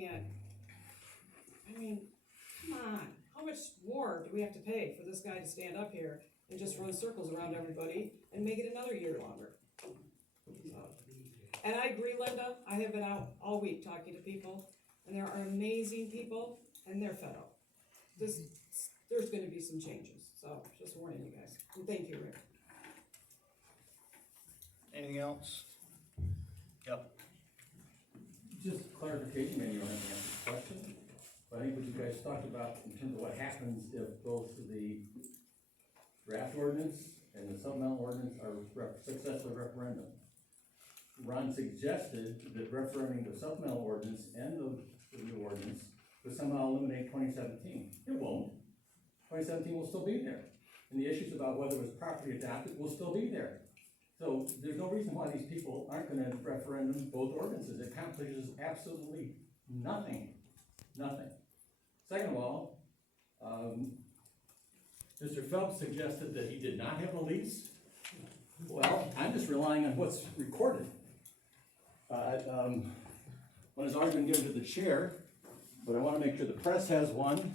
can't, I mean, come on, how much more do we have to pay for this guy to stand up here and just run circles around everybody and make it another year longer? So, and I agree, Linda, I have been out all week talking to people, and there are amazing people, and they're fed up. There's gonna be some changes, so just warning you guys, and thank you, Rick. Anything else? Yep. Just clarification, maybe you don't have to answer the question, but I think what you guys talked about in terms of what happens if both the draft ordinance and the supplemental ordinance are successful referendum. Ron suggested that referendum the supplemental ordinance and the new ordinance would somehow eliminate 2017. It won't. 2017 will still be there. And the issues about whether it was properly adopted will still be there. So there's no reason why these people aren't going to referendum both ordinances. It accomplishes absolutely nothing. Nothing. Second of all, Mr. Phelps suggested that he did not have a lease. Well, I'm just relying on what's recorded. One has already been given to the chair, but I want to make sure the press has one,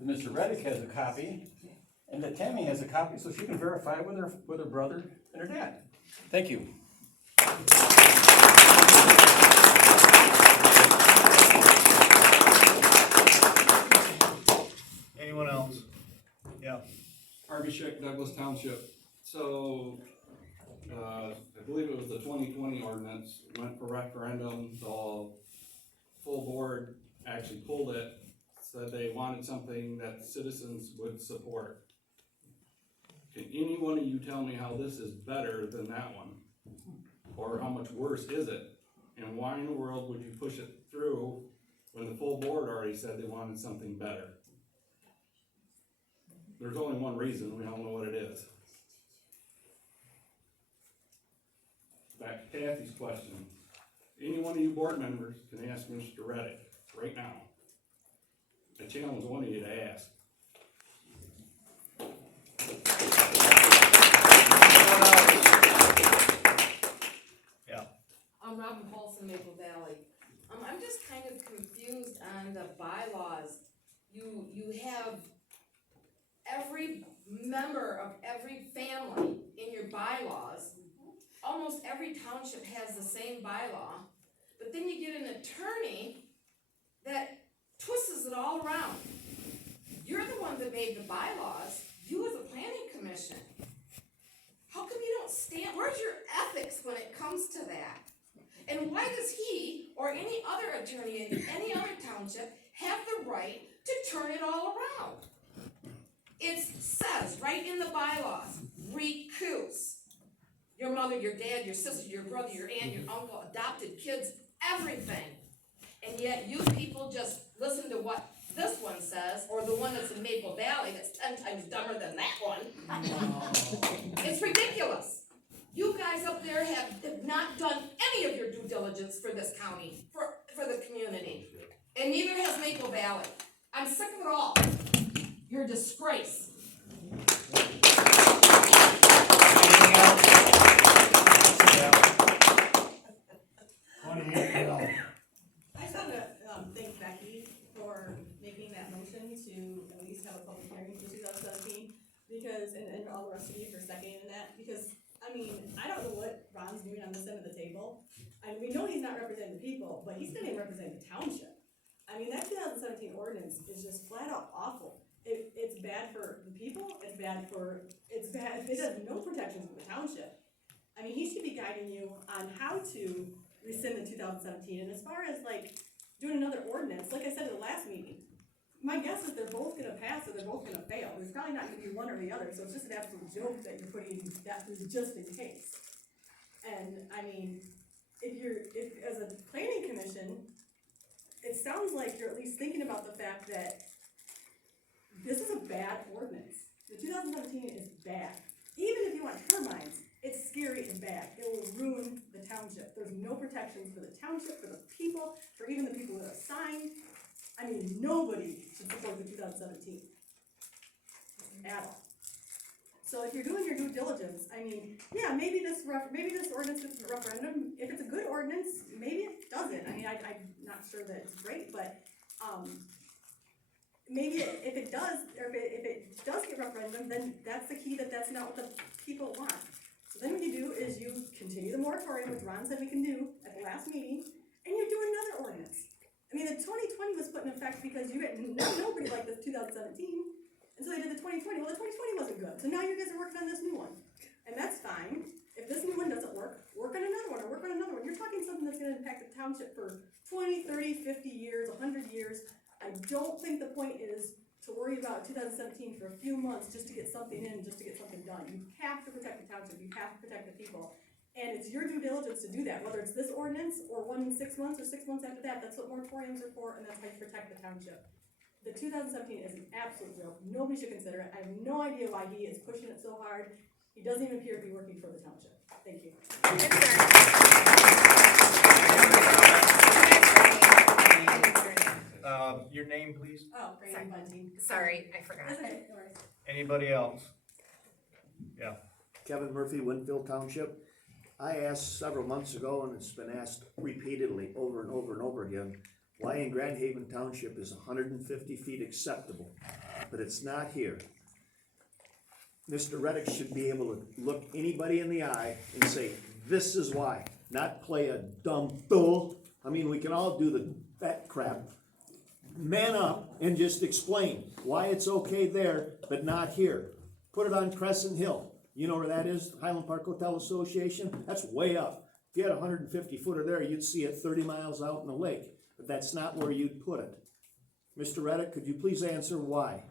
that Mr. Reddick has a copy, and that Tammy has a copy so she can verify with her brother and her dad. Thank you. Anyone else? Yeah. Arbishek, Douglas Township. So, I believe it was the 2020 ordinance, went for referendum, the full board actually pulled it, said they wanted something that citizens would support. Can any one of you tell me how this is better than that one? Or how much worse is it? And why in the world would you push it through when the full board already said they wanted something better? There's only one reason, we all know what it is. Back to Kathy's question. Any one of you board members can ask Mr. Reddick right now. I challenge one of you to ask. Yeah. I'm Robin Paulson, Maple Valley. I'm just kind of confused on the bylaws. You have every member of every family in your bylaws. Almost every township has the same bylaw, but then you get an attorney that twists it all around. You're the one that made the bylaws, you as a planning commission. How come you don't stand, where's your ethics when it comes to that? And why does he or any other attorney in any other township have the right to turn it all around? It says right in the bylaws, recuse. Your mother, your dad, your sister, your brother, your aunt, your uncle, adopted kids, everything. And yet you people just listen to what this one says, or the one that's in Maple Valley that's 10 times dumber than that one. It's ridiculous. You guys up there have not done any of your due diligence for this county, for the community. And neither has Maple Valley. I'm sick of it all. You're a disgrace. Anything else? Yeah. I just want to thank Becky for making that motion to at least have a public hearing for 2017, because, and all the rest of you for seconding that, because, I mean, I don't know what Ron's doing on this end of the table. I mean, we know he's not representing the people, but he's not even representing the township. I mean, that 2017 ordinance is just flat out awful. It's bad for the people, it's bad, it has no protections for the township. I mean, he should be guiding you on how to rescind the 2017, and as far as like doing another ordinance, like I said at the last meeting, my guess is they're both gonna pass or they're both gonna fail. There's probably not gonna be one or the other, so it's just an absolute joke that you're putting that through just in case. And I mean, if as a planning commission, it sounds like you're at least thinking about the fact that this is a bad ordinance. The 2017 is bad. Even if you want termites, it's scary and bad. It will ruin the township. There's no protections for the township, for the people, for even the people that are signed. I mean, nobody should support the 2017 at all. So if you're doing your due diligence, I mean, yeah, maybe this ordinance is a referendum, if it's a good ordinance, maybe it doesn't, I mean, I'm not sure that it's great, but, maybe if it does, or if it does get referendum, then that's the key, that's not what the people want. So then what you do is you continue the moratorium, which Ron said we can do at the last meeting, and you do another ordinance. I mean, the 2020 was put in effect because you had nobody like this 2017, and so they did the 2020, well, the 2020 wasn't good, so now you guys are working on this new one. And that's fine, if this new one doesn't work on another one, or work on another one, you're talking something that's gonna impact the township for 20, 30, 50 years, 100 years. I don't think the point is to worry about 2017 for a few months just to get something in, just to get something done. You have to protect the township, you have to protect the people. And it's your due diligence to do that, whether it's this ordinance or one in 6 months or 6 months after that. That's what moratoriums are for, and that's how you protect the township. The 2017 is an absolute joke. Nobody should consider it. I have no idea why he is pushing it so hard. He doesn't even appear to be working for the township. Thank you. Your name, please? Oh, Brandon Bunting. Sorry, I forgot. That's okay, no worries. Anybody else? Yeah. Kevin Murphy, Winfield Township. I asked several months ago, and it's been asked repeatedly over and over and over again, why in Grand Haven Township is 150 feet acceptable, but it's not here. Mr. Reddick should be able to look anybody in the eye and say, this is why, not play a dumb fool. I mean, we can all do that crap. Man up and just explain why it's okay there, but not here. Put it on Crescent Hill. You know where that is, Highland Park Hotel Association? That's way up. If you had a 150 footer there, you'd see it 30 miles out in the lake, but that's not where you'd put it. Mr. Reddick, could you please answer why?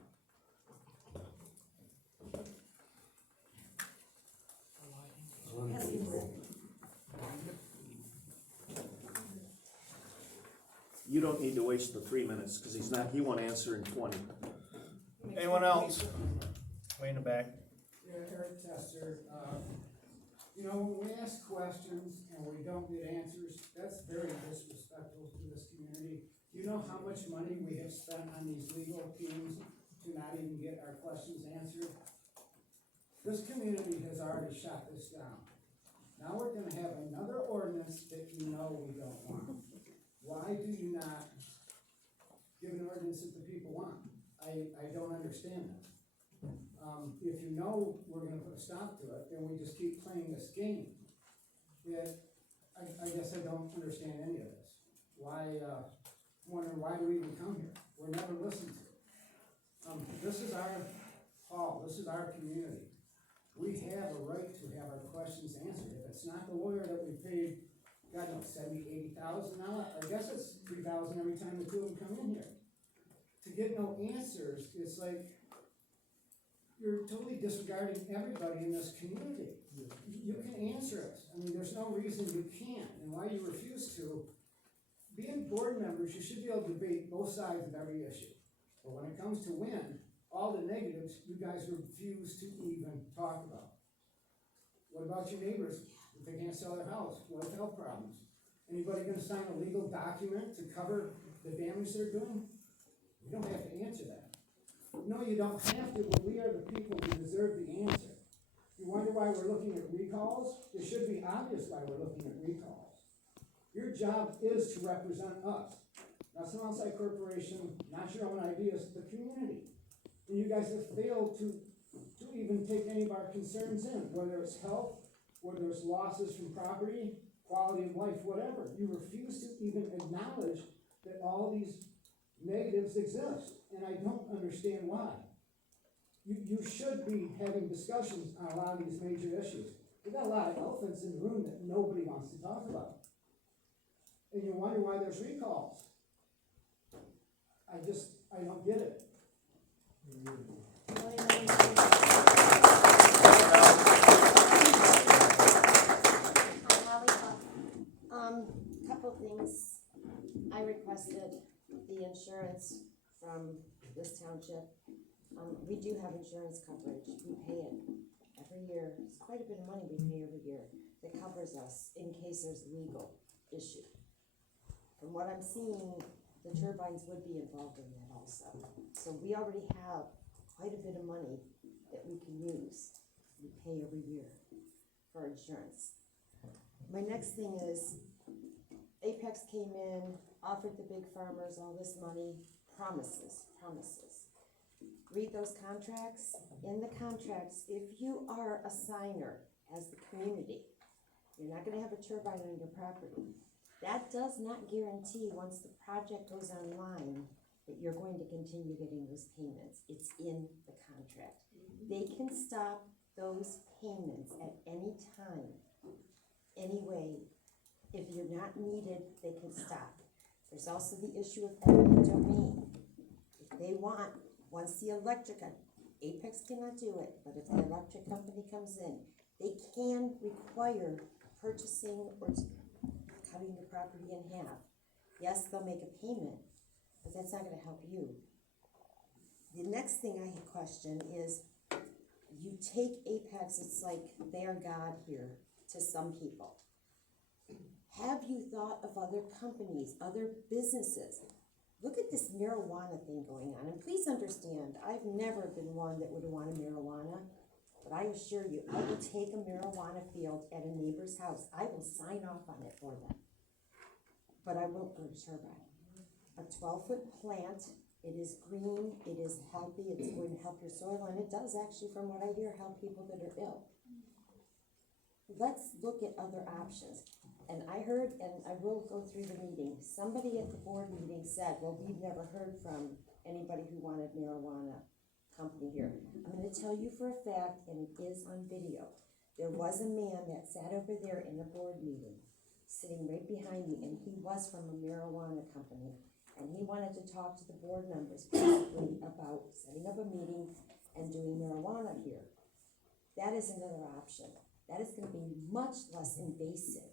You don't need to waste the 3 minutes, because he won't answer in 20. Anyone else? Way in the back. Yeah, Eric Tester, you know, when we ask questions and we don't get answers, that's very disrespectful to this community. Do you know how much money we have spent on these legal teams to not even get our questions answered? This community has already shot this down. Now we're gonna have another ordinance that you know we don't want. Why do you not give an ordinance that the people want? I don't understand that. If you know we're gonna put a stop to it, then we just keep playing this game. Yet, I guess I don't understand any of this. Why, wondering why do we even come here? We're never listened to. This is our hall, this is our community. We have a right to have our questions answered. If it's not the lawyer that we paid, God knows, $70,000, $80,000 now, I guess it's $3,000 every time the two of them come in here. To get no answers, it's like, you're totally disregarding everybody in this community. You can answer us. I mean, there's no reason you can't, and why you refuse to. Being board members, you should be able to debate both sides of every issue. But when it comes to win, all the negatives, you guys refuse to even talk about. What about your neighbors? If they can't sell their house, what if health problems? Anybody gonna sign a legal document to cover the damage they're doing? You don't have to answer that. No, you don't have to, but we are the people who deserve the answer. You wonder why we're looking at recalls? It should be obvious why we're looking at recalls. Your job is to represent us, not some outside corporation, not your own ideas, the community. And you guys have failed to even take any of our concerns in, whether it's health, whether it's losses from property, quality of life, whatever. You refuse to even acknowledge that all these negatives exist, and I don't understand why. You should be having discussions on a lot of these major issues. We've got a lot of elephants in the room that nobody wants to talk about. And you wonder why there's recalls. I don't get it. Couple things. I requested the insurance from this township. We do have insurance coverage. We pay it every year. It's quite a bit of money we pay every year that covers us in case there's a legal issue. From what I'm seeing, the turbines would be involved in that also. So we already have quite a bit of money that we can use. we pay every year for insurance. My next thing is, Apex came in, offered the big farmers all this money, promises. Read those contracts. In the contracts, if you are a signer as the community, you're not gonna have a turbine on your property. That does not guarantee, once the project goes online, that you're going to continue getting those payments. It's in the contract. They can stop those payments at any time, anyway. If you're not needed, they can stop. There's also the issue of eminent domain. If they want, once the electric, Apex cannot do it, but if the electric company comes in, they can require purchasing or cutting the property in half. Yes, they'll make a payment, but that's not gonna help you. The next thing I question is, you take Apex, it's like they're God here to some people. Have you thought of other companies, other businesses? Look at this marijuana thing going on, and please understand, I've never been one that would want a marijuana, but I assure you, I will take a marijuana field at a neighbor's house. I will sign off on it for them. But I won't put a turbine. A 12-foot plant, it is green, it is healthy, it's going to help your soil, and it does actually, from what I hear, help people that are ill. Let's look at other options. And I heard, and I will go through the meeting, somebody at the board meeting said, well, we've never heard from anybody who wanted marijuana company here. I'm gonna tell you for a fact, and it is on video, there was a man that sat over there in a board meeting, sitting right behind me, and he was from a marijuana company, and he wanted to talk to the board members basically about setting up a meeting and doing marijuana here. That is another option. That is gonna be much less invasive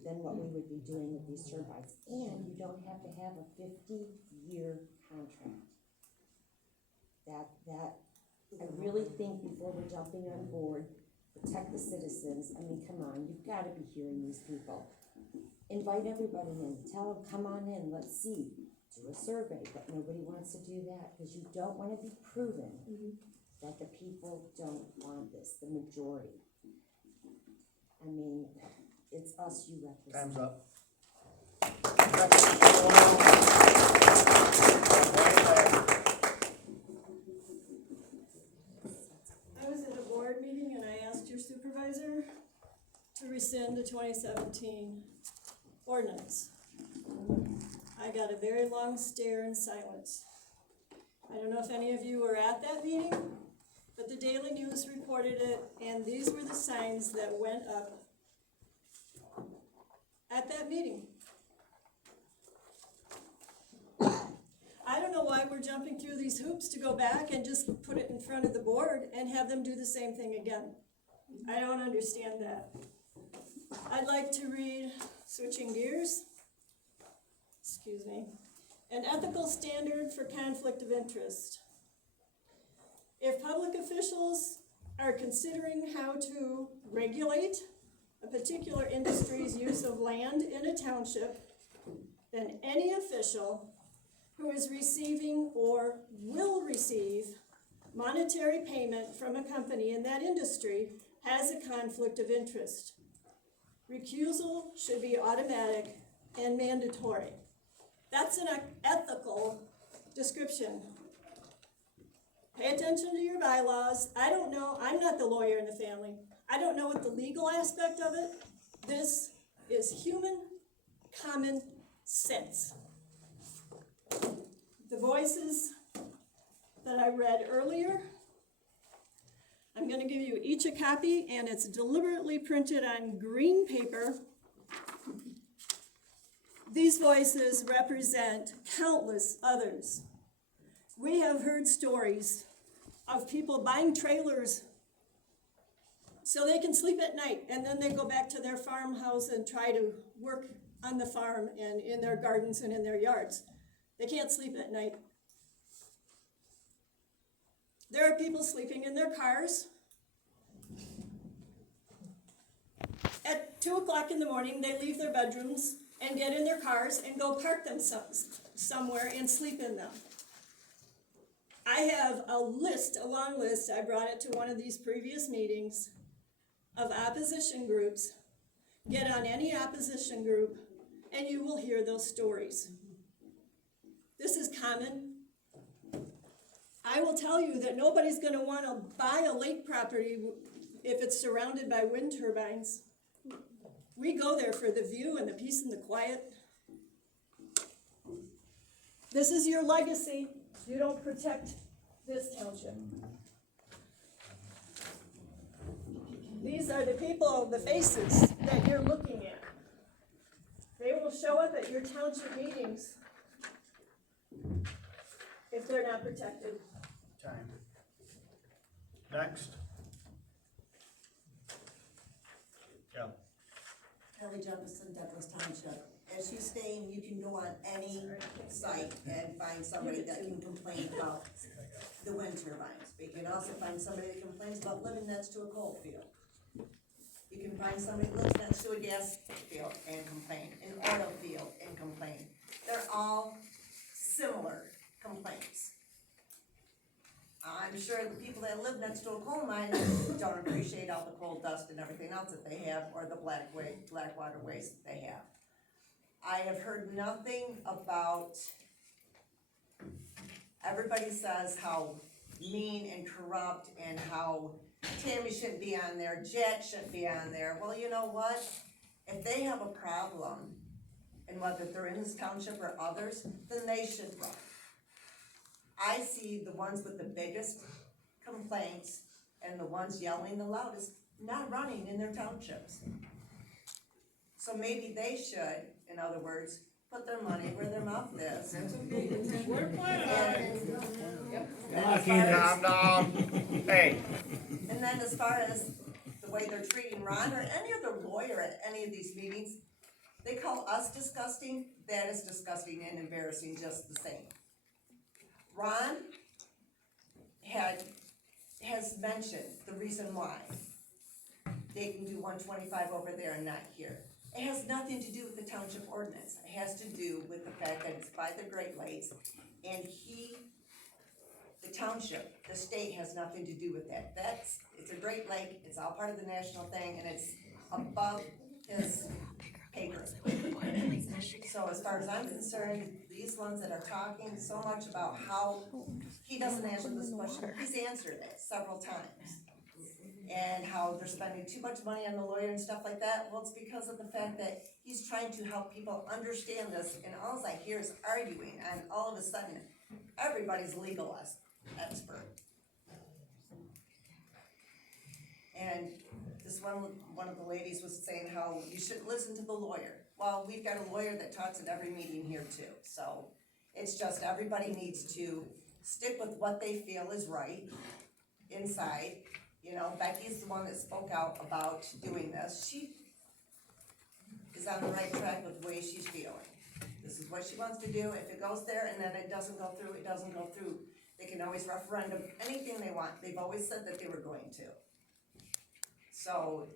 than what we would be doing with these turbines. And you don't have to have a 50-year contract. I really think before we're jumping on board, protect the citizens. I mean, come on, you've gotta be hearing these people. Invite everybody in, tell them, come on in, let's see. Do a survey, but nobody wants to do that, because you don't wanna be proven that the people don't want this, the majority. I mean, it's us you represent. Time's up. I was at a board meeting and I asked your supervisor to rescind the 2017 ordinance. I got a very long stare and silence. I don't know if any of you were at that meeting, but the Daily News reported it, and these were the signs that went up at that meeting. I don't know why we're jumping through these hoops to go back and just put it in front of the board and have them do the same thing again. I don't understand that. I'd like to read, switching gears, excuse me, an ethical standard for conflict of interest. If public officials are considering how to regulate a particular industry's use of land in a township, then any official who is receiving or will receive monetary payment from a company in that industry has a conflict of interest. Recusal should be automatic and mandatory. That's an ethical description. Pay attention to your bylaws. I don't know, I'm not the lawyer in the family. I don't know what the legal aspect of it. This is human common sense. The voices that I read earlier, I'm going to give you each a copy, and it's deliberately printed on green paper. These voices represent countless others. We have heard stories of people buying trailers so they can sleep at night, and then they go back to their farmhouse and try to work on the farm and in their gardens and in their yards. They can't sleep at night. There are people sleeping in their cars. At 2 o'clock in the morning, they leave their bedrooms and get in their cars and go park themselves somewhere and sleep in them. I have a list, a long list, I brought it to one of these previous meetings, of opposition groups. Get on any opposition group and you will hear those stories. This is common. I will tell you that nobody's gonna wanna buy a lake property if it's surrounded by wind turbines. We go there for the view and the peace and the quiet. This is your legacy. You don't protect this township. These are the people, the faces that you're looking at. They will show up at your township meetings if they're not protected. Time. Next. Yeah. Kelly Jefferson, Douglas Township. As she's saying, you can go on any site and find somebody that can complain about the wind turbines. But you can also find somebody that complains about living next to a coal field. You can find somebody that lives next to a gas field and complain, an oil field and complain. They're all similar complaints. I'm sure the people that live next to a coal mine don't appreciate all the coal dust and everything else that they have, or the black water waste that they have. I have heard nothing about, everybody says how mean and corrupt and how Tammy shouldn't be on there, Jack shouldn't be on there. Well, you know what? If they have a problem, and whether they're in this township or others, then they should run. I see the ones with the biggest complaints and the ones yelling the loudest not running in their townships. So maybe they should, in other words, put their money where their mouth is. That's okay. We're planning on it. Calm down. Hey. And then as far as the way they're treating Ron or any other lawyer at any of these meetings, they call us disgusting. That is disgusting and embarrassing just the same. Ron has mentioned the reason why they can do 125 over there and not here. It has nothing to do with the township ordinance. It has to do with the fact that it's by the Great Lakes, and the township, the state has nothing to do with that. It's a Great Lake, it's all part of the national thing, and it's above his pay grade. So as far as I'm concerned, these ones that are talking so much about how he doesn't answer this question, he's answered it several times. And how they're spending too much money on the lawyer and stuff like that. Well, it's because of the fact that he's trying to help people understand this, and all I hear is arguing, and all of a sudden, everybody's a legal expert. And this one of the ladies was saying how you shouldn't listen to the lawyer. Well, we've got a lawyer that talks at every meeting here too, so it's just everybody needs to stick with what they feel is right inside. You know, Becky's the one that spoke out about doing this. She is on the right track with the way she's feeling. This is what she wants to do. If it goes there and then it doesn't go through, it doesn't go through. They can always referendum anything they want. They've always said that they were going to. So,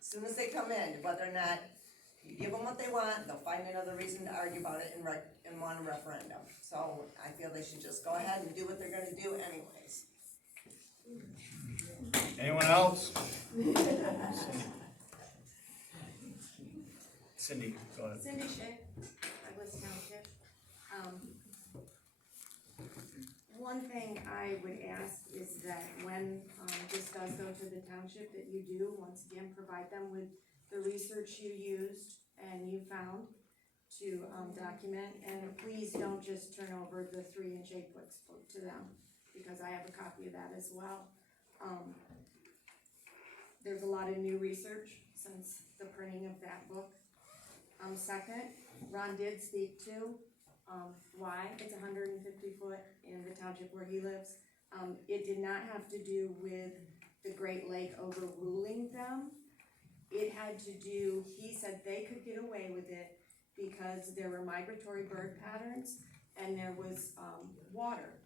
as soon as they come in, whether or not you give them what they want, they'll find another reason to argue about it and want a referendum. So, I feel they should just go ahead and do what they're gonna do anyways. Anyone else? Cindy, go ahead. Cindy Shea, Douglas Township. One thing I would ask is that when this does go to the township, that you do, once again, provide them with the research you used and you found to document, and please don't just turn over the 3-inch 8-foot book to them, because I have a copy of that as well. There's a lot of new research since the printing of that book. Second, Ron did speak to why it's 150 foot in the township where he lives. It did not have to do with the Great Lake overruling them. It had to do, he said they could get away with it because there were migratory bird patterns and there was water.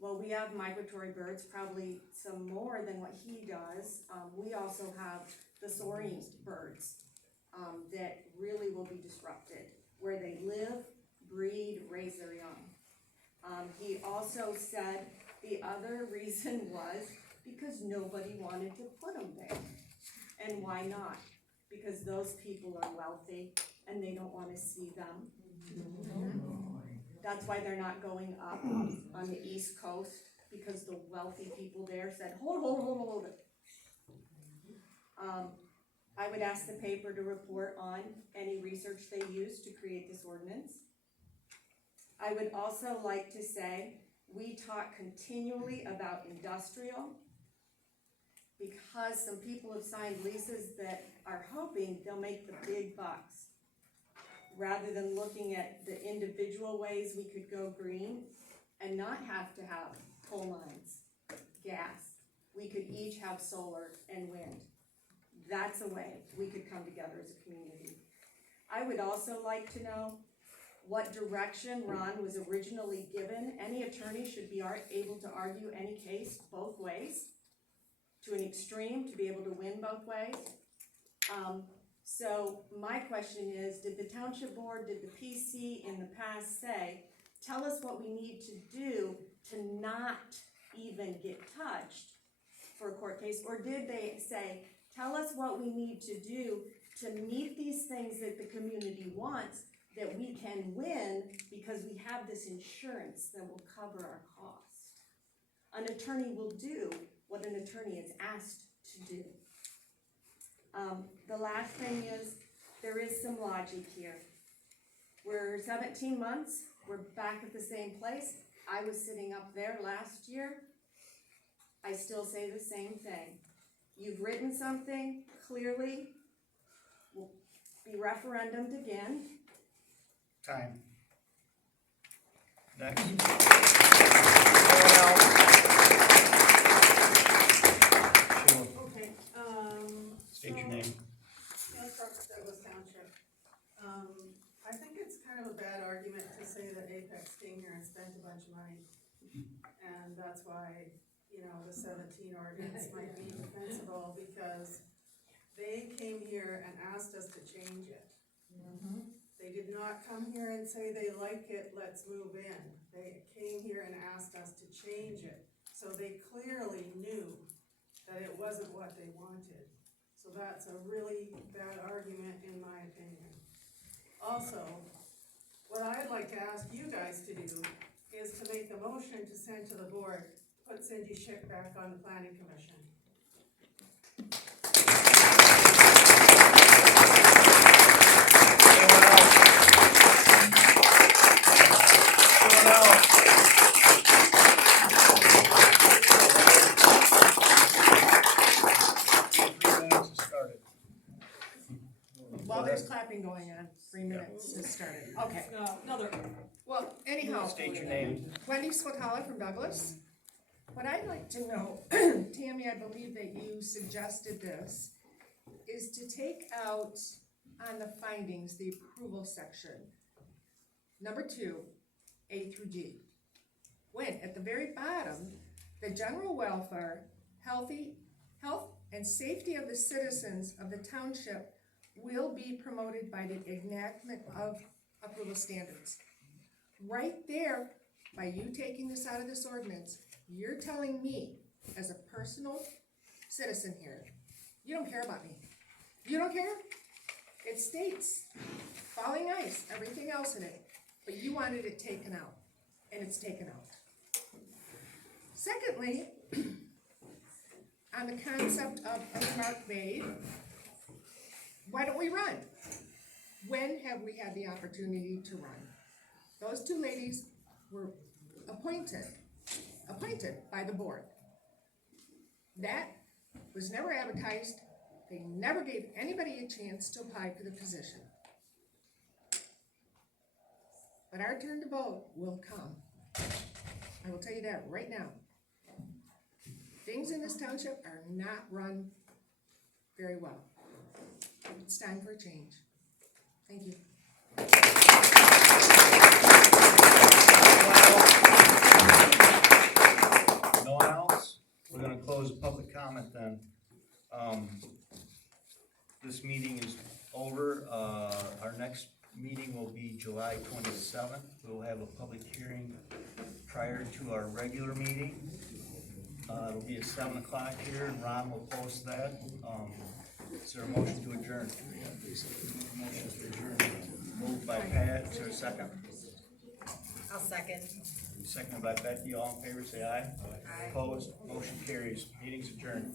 Well, we have migratory birds, probably some more than what he does. We also have the soaring birds that really will be disrupted, where they live, breed, raise their young. He also said the other reason was because nobody wanted to put them there. And why not? Because those people are wealthy and they don't wanna see them. That's why they're not going up on the East Coast, because the wealthy people there said, hold it. I would ask the paper to report on any research they used to create this ordinance. I would also like to say, we talk continually about industrial, because some people have signed leases that are hoping they'll make the big bucks. Rather than looking at the individual ways we could go green and not have to have coal mines, gas. We could each have solar and wind. That's a way we could come together as a community. I would also like to know what direction Ron was originally given. Any attorney should be able to argue any case both ways, to an extreme, to be able to win both ways. So my question is, did the township board, did the PC in the past say, tell us what we need to do to not even get touched for a court case? Or did they say, tell us what we need to do to meet these things that the community wants, that we can win because we have this insurance that will cover our cost? An attorney will do what an attorney is asked to do. The last thing is, there is some logic here. We're 17 months, we're back at the same place. I was sitting up there last year. I still say the same thing. You've written something, clearly, will be referendumed again. Time. Next. Okay, State your name. Douglas Township. I think it's kind of a bad argument to say that Apex came here and spent a bunch of money. And that's why, the 17 ordinance might be defensible, because they came here and asked us to change it. They did not come here and say they like it, let's move in. They came here and asked us to change it. So they clearly knew that it wasn't what they wanted. So that's a really bad argument in my opinion. Also, what I'd like to ask you guys to do is to make a motion to send to the board, put Cindy Schick back on the planning commission. While there's clapping going on, 3 minutes has started. Okay. Another. Well, anyhow. State your name. Wendy Swatala from Douglas. What I'd like to know, Tammy, I believe that you suggested this, is to take out on the findings, the approval section, number 2, A through G. When at the very bottom, the general welfare, health and safety of the citizens of the township will be promoted by the enactment of approval standards. Right there, by you taking this out of this ordinance, you're telling me, as a personal citizen here, you don't care about me. You don't care? It states falling ice, everything else in it, but you wanted it taken out, and it's taken out. Secondly, on the concept of a remark made, why don't we run? When have we had the opportunity to run? Those two ladies were appointed by the board. That was never advertised. They never gave anybody a chance to apply for the position. But our turn to vote will come. I will tell you that right now. Things in this township are not run very well. It's time for a change. Thank you. No one else? We're gonna close public comment then. This meeting is over. Our next meeting will be July 27th. We'll have a public hearing prior to our regular meeting. It'll be at 7 o'clock here, and Ron will post that. Is there a motion to adjourn? Motion to adjourn. Moved by Pat, is there a second? I'll second. Seconded by Becky, all in favor, say aye. Opposed, motion carries, meeting's adjourned.